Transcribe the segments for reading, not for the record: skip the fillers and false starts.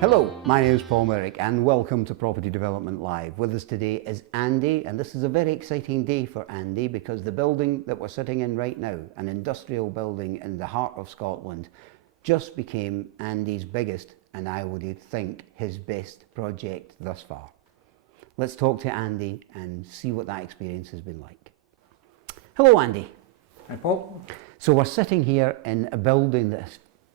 Hello, my name is Paul Merrick and welcome to Property Development Live. With us today is Andy, and this is a very exciting day for Andy because the building that we're sitting in right now, an industrial building in the heart of Scotland, just became Andy's biggest and I would think his best project thus far. Let's talk to Andy and see what that experience has been like. Hello Andy. Hi Paul. So we're sitting here in a building that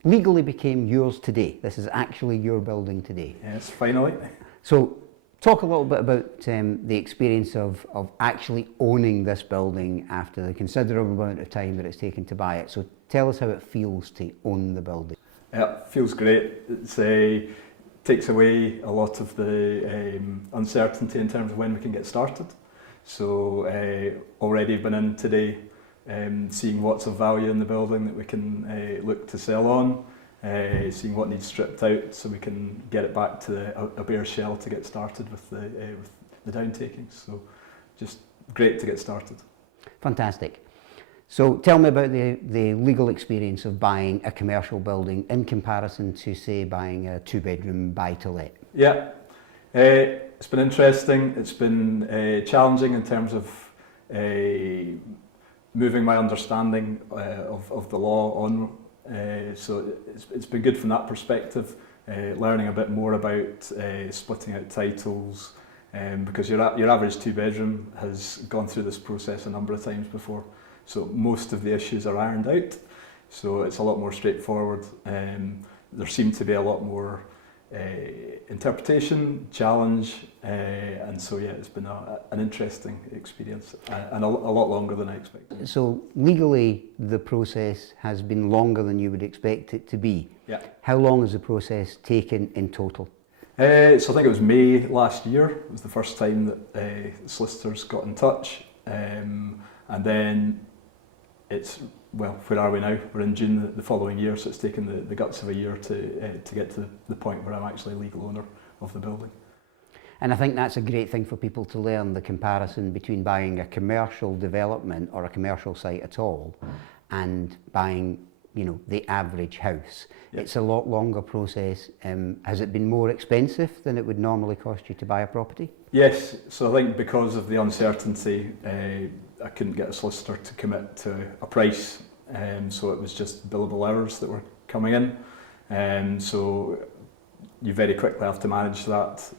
legally became yours today. This is actually your building today. Yes, finally. So talk a little bit about the experience of actually owning this building after the considerable amount of time that it's taken to buy it. So tell us how it feels to own the building. Yeah, it feels great. It takes away a lot of the uncertainty in terms of when we can get started. So already been in today, seeing lots of value in the building that we can look to sell on, seeing what needs stripped out so we can get it back to a bare shell to get started with the downtakings. So just great to get started. Fantastic. So tell me about the legal experience of buying a commercial building in comparison to, say, buying a two-bedroom buy-to-let. Yeah, it's been interesting. It's been challenging in terms of moving my understanding of the law on. So it's been good from that perspective, learning a bit more about splitting out titles, because your average two-bedroom has gone through this process a number of times before. So most of the issues are ironed out, so it's a lot more straightforward. There seemed to be a lot more interpretation, challenge, and so yeah, it's been an interesting experience and a lot longer than I expected. So legally the process has been longer than you would expect it to be. Yeah. How long has the process taken in total? So I think it was May last year. It was the first time that solicitors got in touch, and then it's, well, where are we now? We're in June the following year, so it's taken the guts of a year to get to the point where I'm actually legal owner of the building. And I think that's a great thing for people to learn, the comparison between buying a commercial development or a commercial site at all and buying, you know, the average house. Yep. It's a lot longer process. Has it been more expensive than it would normally cost you to buy a property? Yes, so I think because of the uncertainty, I couldn't get a solicitor to commit to a price, so it was just billable hours that were coming in. So you very quickly have to manage that,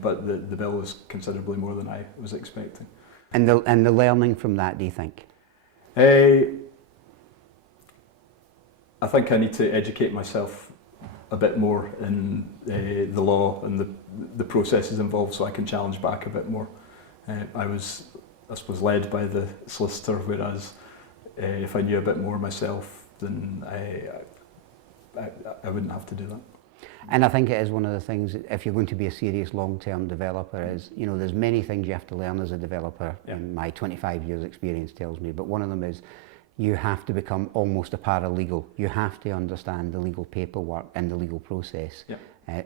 but the bill was considerably more than I was expecting. And the learning from that, do you think? I think I need to educate myself a bit more in the law and the processes involved, so I can challenge back a bit more. I was, I suppose, led by the solicitor, whereas if I knew a bit more myself, then I wouldn't have to do that. And I think it is one of the things, if you're going to be a serious long-term developer, is, you know, there's many things you have to learn as a developer, yeah. And my 25 years experience tells me, but one of them is you have to become almost a paralegal. You have to understand the legal paperwork and the legal process, yeah.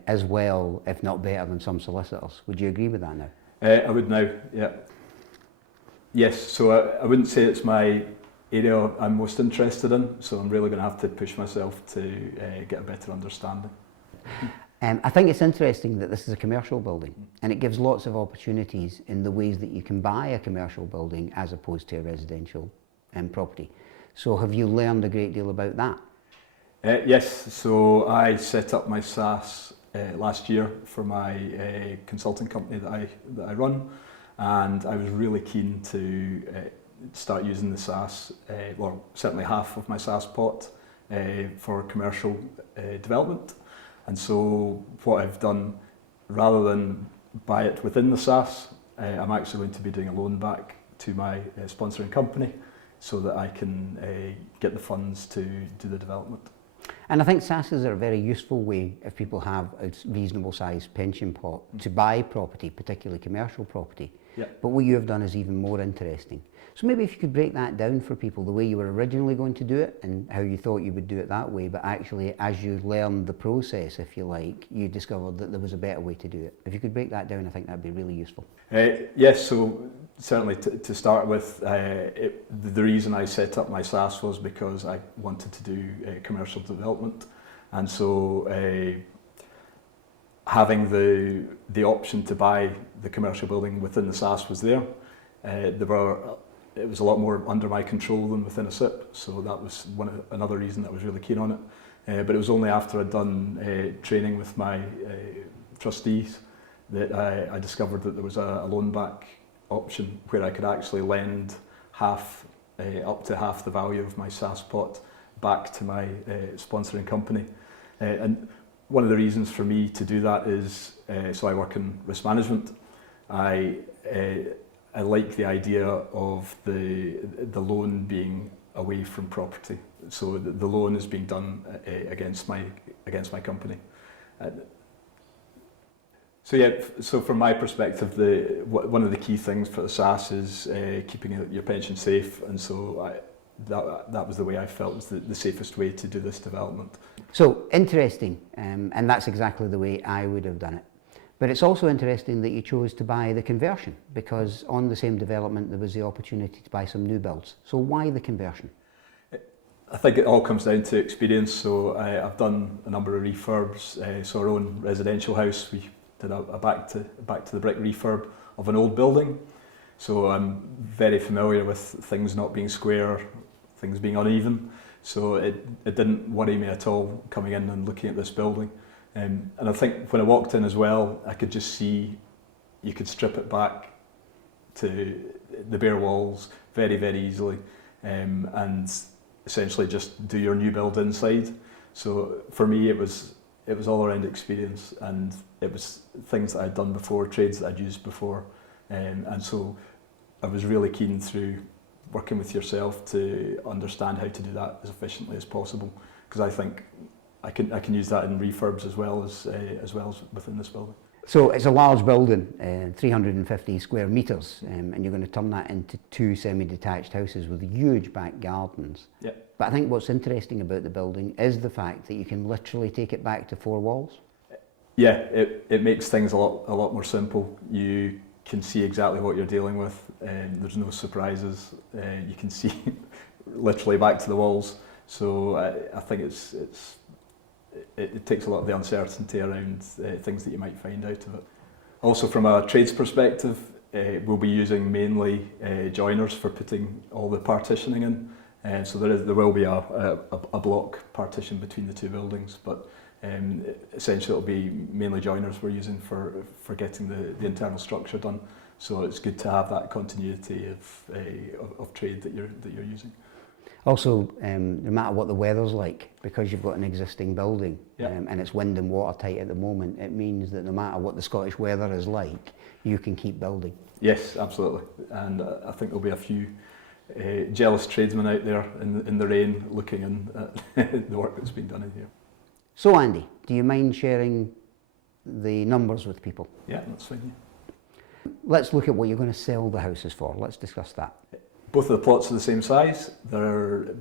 As well, if not better than some solicitors. Would you agree with that now? I would now, yeah. Yes, so I wouldn't say it's my area I'm most interested in, so I'm really going to have to push myself to get a better understanding. I think it's interesting that this is a commercial building, and it gives lots of opportunities in the ways that you can buy a commercial building as opposed to a residential property. So have you learned a great deal about that? Yes, so I set up my SSAS last year for my consulting company that I run, and I was really keen to start using the SSAS, or certainly half of my SSAS pot, for commercial development. And so what I've done, rather than buy it within the SSAS, I'm actually going to be doing a loan back to my sponsoring company so that I can get the funds to do the development. And I think SSASs are a very useful way, if people have a reasonable sized pension pot, to buy property, particularly commercial property. Yeah. But what you have done is even more interesting. So maybe if you could break that down for people, the way you were originally going to do it and how you thought you would do it that way, but actually as you learned the process, if you like, you discovered that there was a better way to do it. If you could break that down, I think that'd be really useful. Yes, so certainly to start with, the reason I set up my SSAS was because I wanted to do commercial development, and so having the option to buy the commercial building within the SSAS was there. It was a lot more under my control than within a SIP, so that was another reason that I was really keen on it. But it was only after I'd done training with my trustees that I discovered that there was a loan back option where I could actually lend up to half the value of my SSAS pot back to my sponsoring company. And one of the reasons for me to do that is, so I work in risk management. I like the idea of the loan being away from property. So the loan is being done against my company. So from my perspective, one of the key things for the SSAS is keeping your pension safe, and so that was the way I felt was the safest way to do this development. So interesting, and that's exactly the way I would have done it. But it's also interesting that you chose to buy the conversion, because on the same development there was the opportunity to buy some new builds. So why the conversion? I think it all comes down to experience. So I've done a number of refurbs. So our own residential house, we did a back to the brick refurb of an old building. So I'm very familiar with things not being square, things being uneven. So it didn't worry me at all coming in and looking at this building. And I think when I walked in as well, I could just see you could strip it back to the bare walls very, very easily, and essentially just do your new build inside. So for me, it was all around experience, and it was things that I'd done before, trades that I'd used before, and so I was really keen through working with yourself to understand how to do that as efficiently as possible, because I think I can use that in refurbs as well as within this building. So it's a large building, 350 square metres, and you're going to turn that into 2 semi-detached houses with huge back gardens. Yeah. But I think what's interesting about the building is the fact that you can literally take it back to 4 walls. Yeah, it makes things a lot more simple. You can see exactly what you're dealing with. There's no surprises. You can see literally back to the walls. So I think it takes a lot of the uncertainty around things that you might find out of it. Also, from a trades perspective, we'll be using mainly joiners for putting all the partitioning in. So there will be a block partition between the 2 buildings, but essentially it'll be mainly joiners we're using for getting the internal structure done. So it's good to have that continuity of trade that you're using. Also, no matter what the weather's like, because you've got an existing building, yeah. And it's wind and watertight at the moment, it means that no matter what the Scottish weather is like, you can keep building. Yes, absolutely. And I think there'll be a few jealous tradesmen out there in the rain looking at the work that's been done in here. So Andy, do you mind sharing the numbers with people? Yeah, that's fine. Yeah. Let's look at what you're going to sell the houses for. Let's discuss that. Both of the plots are the same size. They're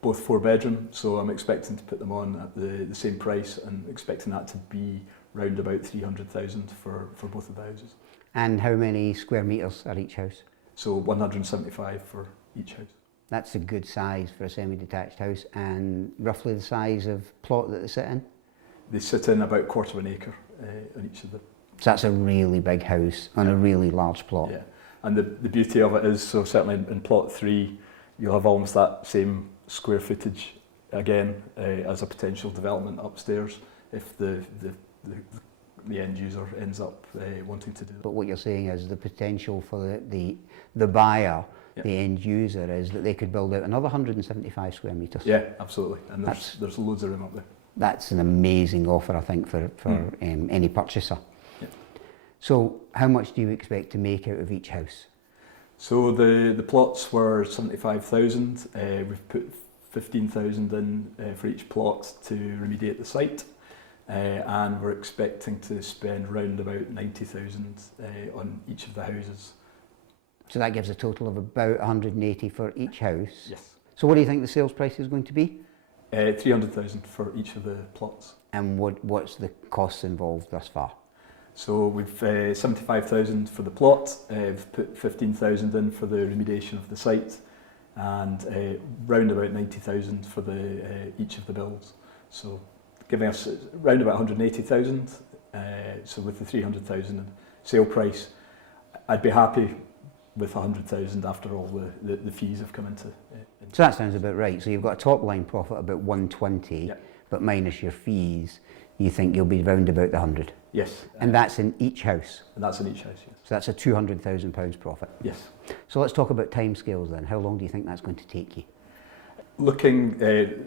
both 4 bedroom, so I'm expecting to put them on at the same price, and expecting that to be round about 300,000 for both of the houses. And how many square metres are each house? So 175 for each house. That's a good size for a semi-detached house, and roughly the size of plot that they sit in? They sit in about 1/4 of an acre on each of them. So that's a really big house on a really large plot. Yeah, and the beauty of it is, so certainly in plot 3, you'll have almost that same square footage again as a potential development upstairs if the end user ends up wanting to do that. But what you're saying is the potential for the buyer, yeah, the end user, is that they could build out another 175 square metres. Yeah, absolutely, and there's loads of room up there. That's an amazing offer, I think, for any purchaser. Yeah. So how much do you expect to make out of each house? So the plots were 75,000. We've put 15,000 in for each plot to remediate the site, and we're expecting to spend round about 90,000 on each of the houses. So that gives a total of about 180 for each house. Yes. So what do you think the sales price is going to be? 300,000 for each of the plots. And what's the costs involved thus far? So we've 75,000 for the plot, we've put 15,000 in for the remediation of the site, and round about 90,000 for each of the builds. So giving us around about 180,000. So with the 300,000 sale price, I'd be happy with 100,000 after all the fees have come into. So that sounds about right. So you've got a top line profit about 120, Yep. but minus your fees, you think you'll be round about the 100. Yes. And that's in each house. And that's in each house, yes. So that's a £200,000 profit. Yes. So let's talk about timescales then. How long do you think that's going to take you? Looking,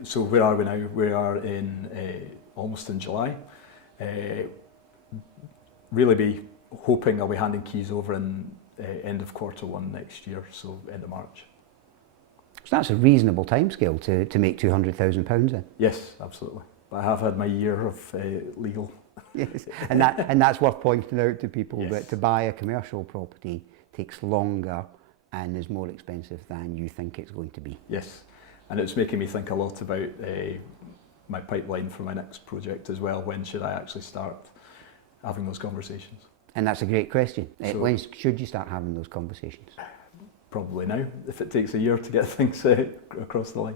so where are we now? We are in almost in July. Really be hoping I'll be handing keys over in end of Q1 next year, so end of March. So that's a reasonable timescale to make £200,000 in. Yes, absolutely. But I have had my year of legal. Yes, and that's worth pointing out to people, Yes. that to buy a commercial property takes longer and is more expensive than you think it's going to be. Yes, and it's making me think a lot about my pipeline for my next project as well. When should I actually start having those conversations? And that's a great question. So- When should you start having those conversations? Probably now, if it takes a year to get things across the line.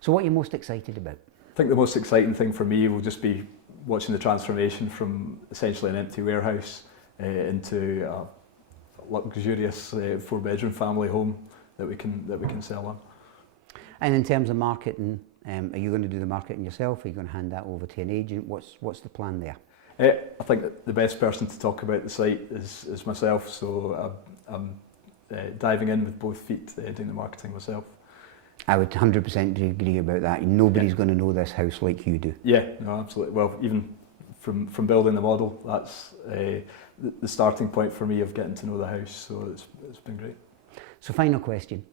So what are you most excited about? I think the most exciting thing for me will just be watching the transformation from essentially an empty warehouse into a luxurious 4-bedroom family home that we can sell on. And in terms of marketing, are you going to do the marketing yourself? Are you going to hand that over to an agent? What's the plan there? I think that the best person to talk about the site is myself, so I'm diving in with both feet, doing the marketing myself. I would 100% agree about that. Nobody's going to know this house like you do. Yeah, no, absolutely. Well, even from building the model, that's the starting point for me of getting to know the house, so it's been great. So final question.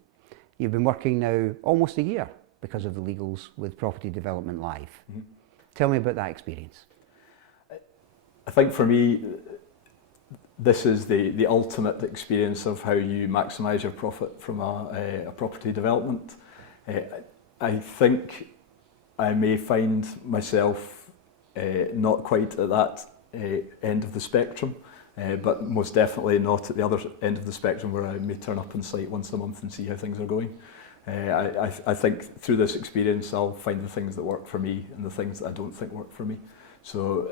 You've been working now almost a year because of the legals with Property Development Live. Mm-hmm. Tell me about that experience. I think for me, this is the ultimate experience of how you maximise your profit from a property development. I think I may find myself not quite at that end of the spectrum, but most definitely not at the other end of the spectrum where I may turn up on site once a month and see how things are going. I think through this experience I'll find the things that work for me and the things that I don't think work for me. So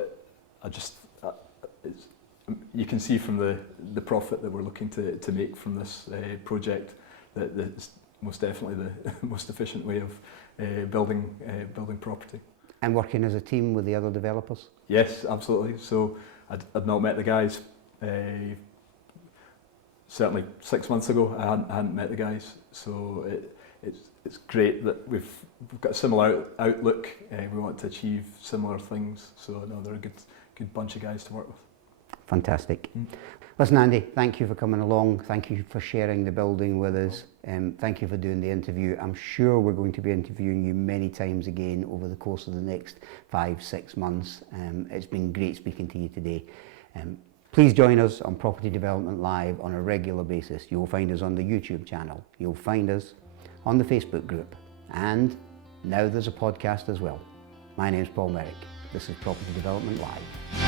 you can see from the profit that we're looking to make from this project that it's most definitely the most efficient way of building property. And working as a team with the other developers? Yes, absolutely. So I'd not met the guys. Certainly 6 months ago, I hadn't met the guys. So it's great that we've got a similar outlook. We want to achieve similar things. So no, they're a good bunch of guys to work with. Fantastic. Listen, Andy, thank you for coming along. Thank you for sharing the building with us. Thank you for doing the interview. I'm sure we're going to be interviewing you many times again over the course of the next 5-6 months. It's been great speaking to you today. Please join us on Property Development Live on a regular basis. You'll find us on the YouTube channel. You'll find us on the Facebook group. And now there's a podcast as well. My name's Paul Merrick. This is Property Development Live.